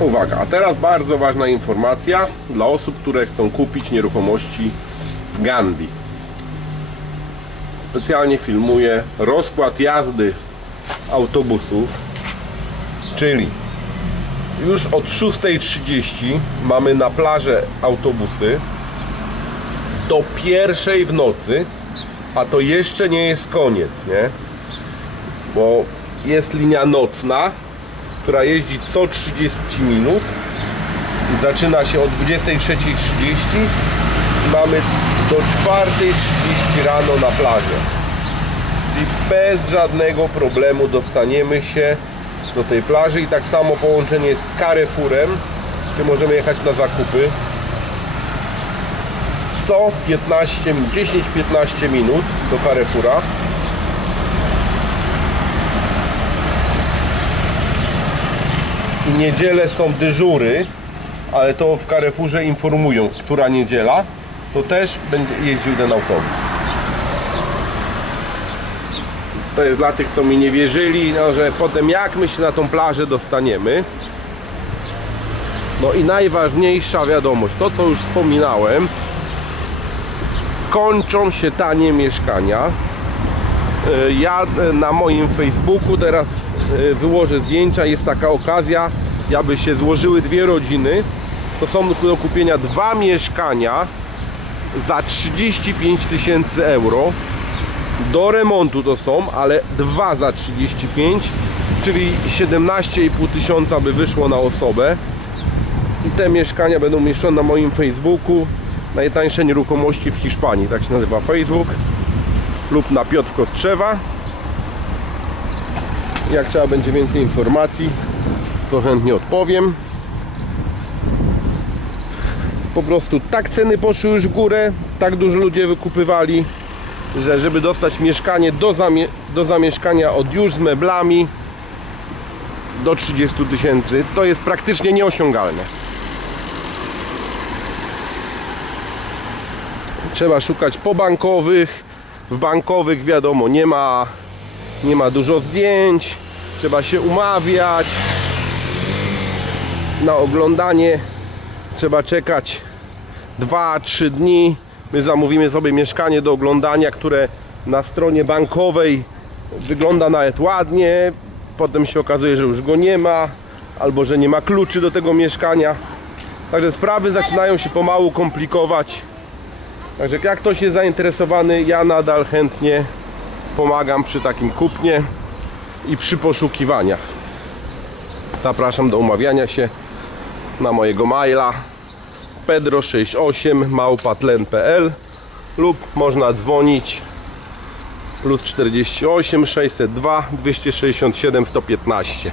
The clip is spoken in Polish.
Uwaga, a teraz bardzo ważna informacja dla osób, które chcą kupić nieruchomości w Gandhi. Specjalnie filmuję rozkład jazdy autobusów, czyli już od 6.30 mamy na plażę autobusy do pierwszej w nocy, a to jeszcze nie jest koniec, nie? Bo jest linia nocna, która jeździ co 30 minut i zaczyna się od 23.30 i mamy do 4.30 rano na plażę. Czyli bez żadnego problemu dostaniemy się do tej plaży i tak samo połączenie z Carrefourem, gdzie możemy jechać na zakupy co 15, 10-15 minut do Carrefoura. I niedzielę są dyżury, ale to w Carrefourze informują, która niedziela, to też będzie jeździł ten autobus. To jest dla tych, co mi nie wierzyli, no, że potem jak my się na tą plażę dostaniemy. No i najważniejsza wiadomość, to co już wspominałem, kończą się tanie mieszkania. E, Ja na moim Facebooku teraz wyłożę zdjęcia, jest taka okazja, aby się złożyły dwie rodziny. To są do kupienia dwa mieszkania za 35 tysięcy euro. Do remontu to są, ale dwa za 35, czyli 17,5 tysiąca by wyszło na osobę. I te mieszkania będą umieszczone na moim Facebooku. Najtańsze nieruchomości w Hiszpanii, tak się nazywa Facebook. Lub na Piotr Kostrzewa. Jak trzeba będzie więcej informacji, to chętnie odpowiem. Po prostu tak ceny poszły już w górę, tak dużo ludzie wykupywali, że żeby dostać mieszkanie do, zamie do zamieszkania od już z meblami do 30 tysięcy, to jest praktycznie nieosiągalne. Trzeba szukać po bankowych. W bankowych wiadomo nie ma, nie ma dużo zdjęć. Trzeba się umawiać. Na oglądanie trzeba czekać 2-3 dni. My zamówimy sobie mieszkanie do oglądania, które na stronie bankowej wygląda nawet ładnie. Potem się okazuje, że już go nie ma, albo że nie ma kluczy do tego mieszkania. Także sprawy zaczynają się pomału komplikować. Także jak ktoś jest zainteresowany, ja nadal chętnie pomagam przy takim kupnie i przy poszukiwaniach. Zapraszam do umawiania się na mojego maila pedro68 małpatlen.pl lub można dzwonić plus 48 602 267 115